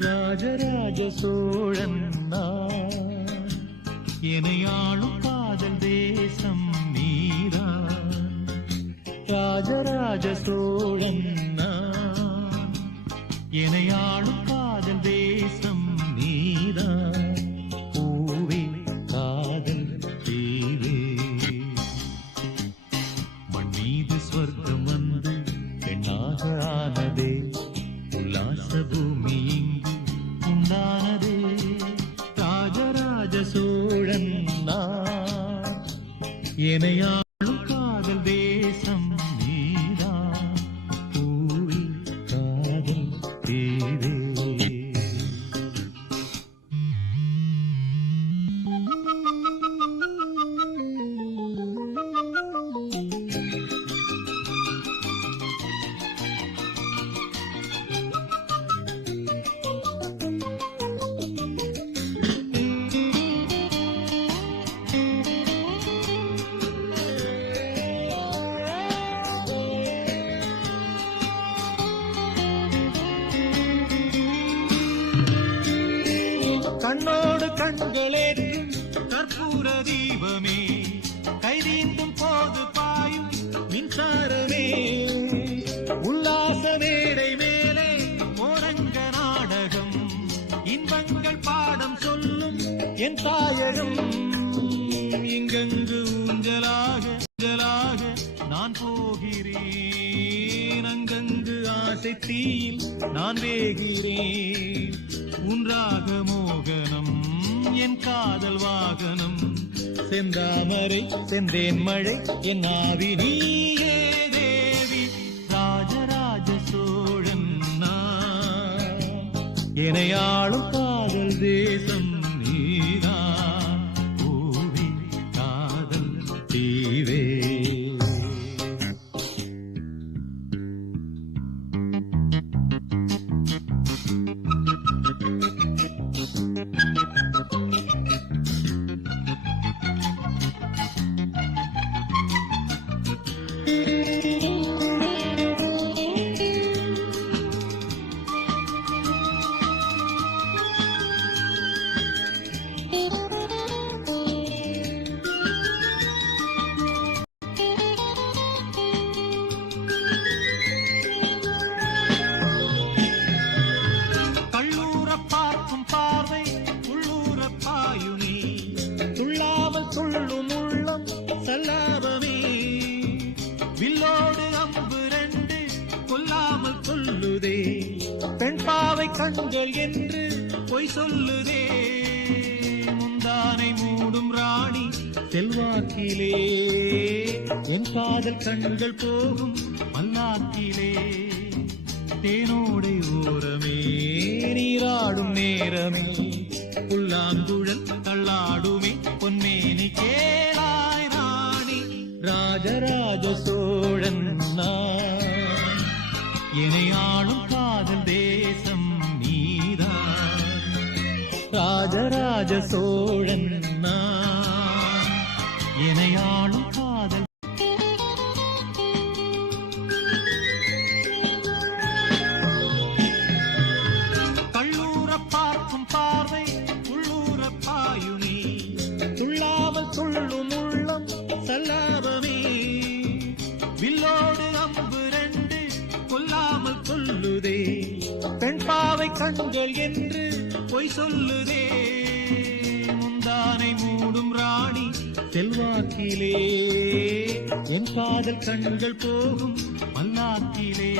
ராஜராஜ சோழன் நான். எனையாளும் காதல் தேசம் ராஜராஜ சோழன் நான். எனையாளும் காதல் தேசம் நீதான். பூவே காதல் தீவே. மண் மீது சொர்க்கம் வந்து பெண்ணாக ஆனதே. உல்லாச பூமி இங்கு உண்டானதே. ராஜராஜ சோழன் நான். எனையாளும் கண்களேற்றும் கற்பூர தீபமே. கைதீந்தும் போது பாயும் மின்சாரமே. உல்லாச மேடை மேலே ஓரங்க நாடகம். இன்பங்கள் பாடம் சொல்லும் என் தாயகம். இங்கங்கு ஊஞ்சலாக ஊஞ்சலாக நான் போகிறேன். அங்கங்கு ஆசை தீயில் நான் வேகிறேன். உன்றாக மோகனம் என் காதல் வாகனம். செந்தாமரை செந்தேன் மழை என் ஆவி நீயே தேவி. ராஜராஜ சோழன் நான். எனையாளும் காதல் தேவி. பெண் பாவை கண்கள் என்று பொய் சொல்லுதே. முந்தானை மூடும் ராணி செல்வாக்கிலே. என் காதல் கண்கள் போகும் மல்லாக்கிலே தேனோடை ஓரமே நீராடும் நேரமே. புல்லாங்குழல் தள்ளாடுமே பொன்னேனி கேளாய் ராணி. ராஜரா ராஜராஜ சோழன் இணையாளும் காதல். கல்லூர பார்க்கும் பார்வை உள்ளூர பாயுனி துள்ளாமல் துள்ளும் உள்ளம் சல்லாபமே வில்லோடு அம்பு ரெண்டு கொல்லாமல் கொல்லுதே. பெண் பாவை கண்கள் என்று பொய் சொல்லுதே முந்தானை மூடும் ராணி செல்வாக்கிலே. என் காதல் கண்கள் போகும் மல்லாக்கிலே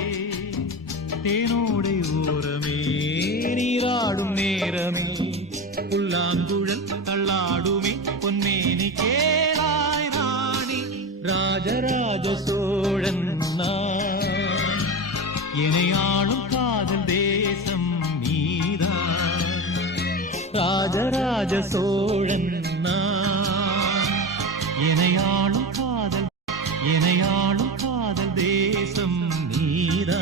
தேனோடை ஓரமே நீராடும் நேரமே. புல்லாங்குழல் தள்ளாடுமே பொன்னேனி கேளாய் ராணி. ராஜராஜ சோழன் நான். இணையாளும் ராஜ சோழன் நான். இணையாளும் காதல் இணையாளும் காதல் தேசம் நீரா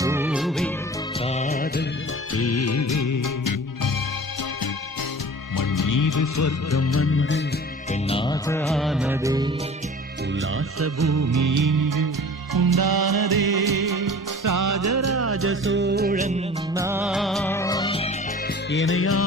கோவை காதல் மண்ணீது சொர்க்கம் வந்து என்னாச உல்லாச பூமி இங்கு உண்டானதே. ராஜராஜ சோழன் நான். இணையா